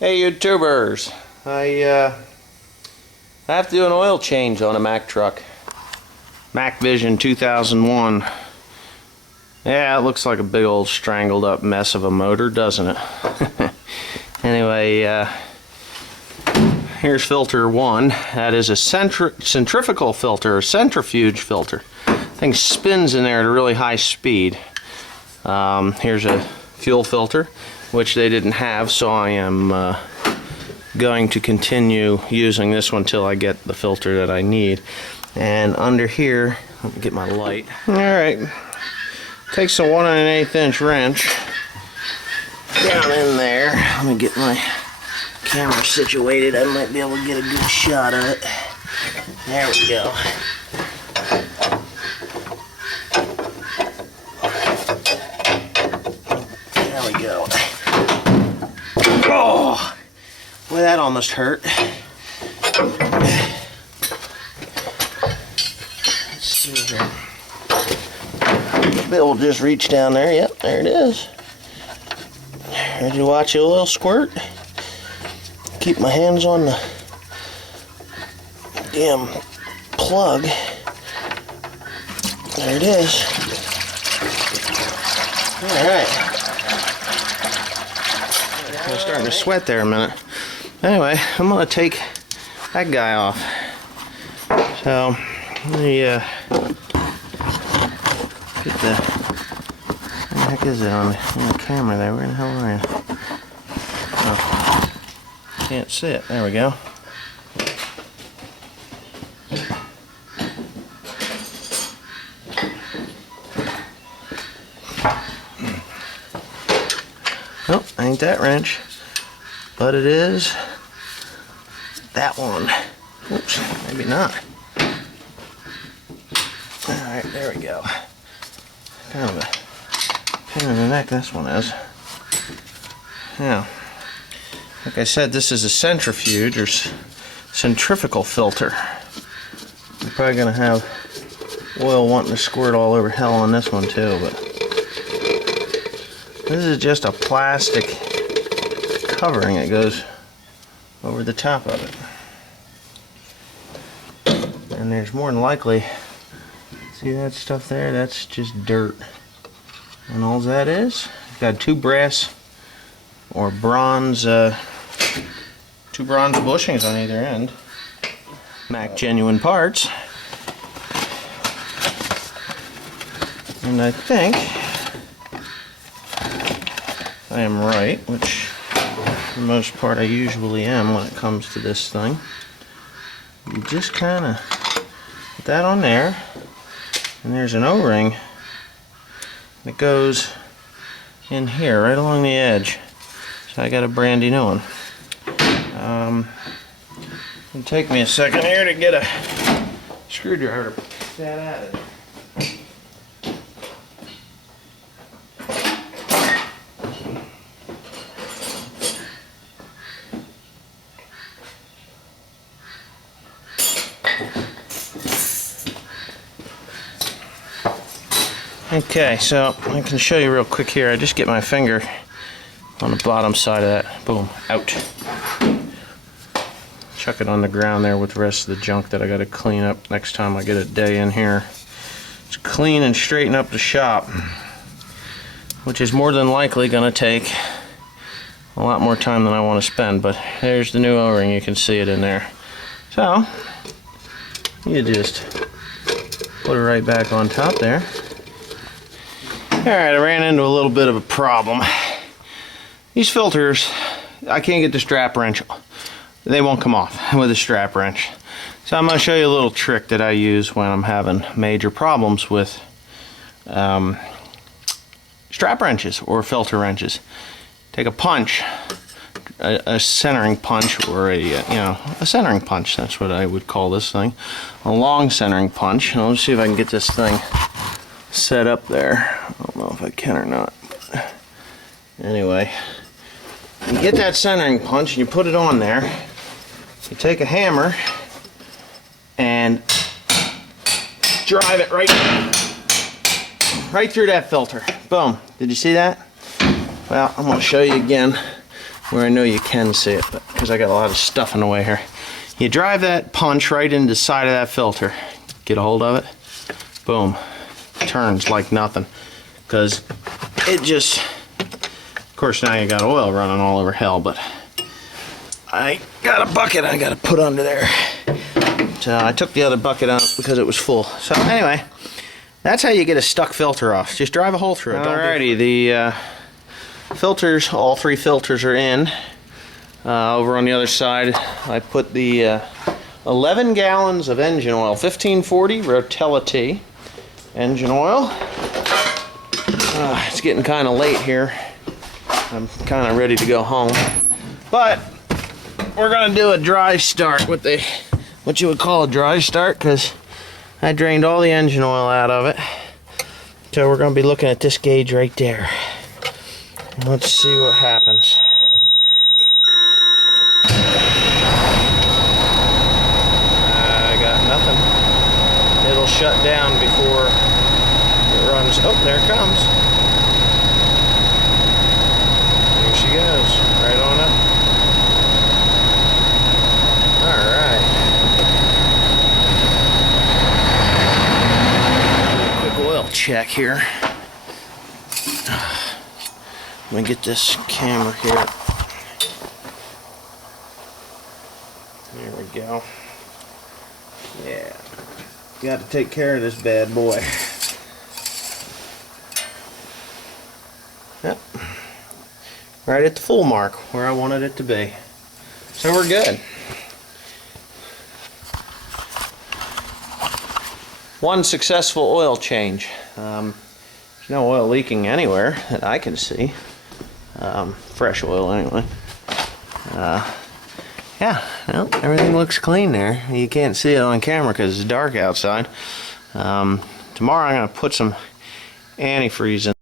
Hey YouTubers, I have to do an oil change on a Mack truck. Mack Vision 2001. Yeah, it looks like a big old strangled up mess of a motor, doesn't it? Anyway, here's filter 1. That is a centrifugal filter, or centrifuge filter. Thing spins in there at a really high speed. Here's a fuel filter, which they didn't have, so I am going to continue using this one till I get the filter that I need. And under here, let me get my light. Alright, takes a 1 1/8 inch wrench down in there. Let me get my camera situated. I might be able to get a good shot of it. There we go. There we go. Oh, boy, that almost hurt. Let's see here. Bill will just reach down there. Yep, there it is. Ready to watch a little squirt? Keep my hands on the damn plug. There it is. Alright. I was starting to sweat there a minute. Anyway, I'm going to take that guy off. So, let me get the... What the heck is it on the camera there? Where the hell are you? Oh, can't see it. There we go. Nope, ain't that wrench, but it is that one. Oops, maybe not. Alright, there we go. Kind of a pain in the neck this one is. Now, like I said, this is a centrifuge or centrifugal filter. I'm probably going to have oil wanting to squirt all over hell on this one too, but this is just a plastic covering that goes over the top of it. And there's more than likely, see that stuff there? That's just dirt. And all that is, you've got two brass or bronze, two bronze bushings on either end. Mack genuine parts. And I think I am right, which for the most part I usually am when it comes to this thing. You just kind of put that on there, and there's an O-ring that goes in here right along the edge. So I got a brandy new one. It'll take me a second here to get a screwdriver to put that at it. Okay, so I can show you real quick here. I just get my finger on the bottom side of that. Boom, out. Chuck it on the ground there with the rest of the junk that I got to clean up next time I get a day in here. Just clean and straighten up the shop, which is more than likely going to take a lot more time than I want to spend, but there's the new O-ring. You can see it in there. So, you just put it right back on top there. Alright, I ran into a little bit of a problem. These filters, I can't get the strap wrench. They won't come off with a strap wrench. So I'm going to show you a little trick that I use when I'm having major problems with strap wrenches or filter wrenches. Take a punch, a centering punch, or a centering punch. That's what I would call this thing. A long centering punch. And let's see if I can get this thing set up there. I don't know if I can or not. Anyway, you get that centering punch and you put it on there. You take a hammer and drive it right through that filter. Boom. Did you see that? Well, I'm going to show you again. where I know you can see it, but because I got a lot of stuff in the way here. You drive that punch right into the side of that filter. Get a hold of it. Boom. Turns like nothing. Because it just... Of course, now you got oil running all over hell, but I got a bucket I got to put under there. So I took the other bucket out because it was full. So anyway, that's how you get a stuck filter off. Just drive a hole through it. Alrighty, the filters, all three filters are in. Over on the other side, I put the 11 gallons of engine oil, 1540 Rotelli engine oil. It's getting kind of late here. I'm kind of ready to go home, but we're gonna do a dry start with the what you would call a dry start, because I drained all the engine oil out of it. So we're gonna be looking at this gauge right there. Let's see what happens. I got nothing. It'll shut down before it runs. Oh, there it comes. She goes right on up. Alright. Quick oil check here. Let me get this camera here. There we go. Yeah. Got to take care of this bad boy. Yep. Right at the full mark where I wanted it to be. So we're good. One successful oil change. There's no oil leaking anywhere that I can see. Fresh oil anyway. Yeah, well, everything looks clean there. You can't see it on camera because it's dark outside. Tomorrow I'm going to put some antifreeze in.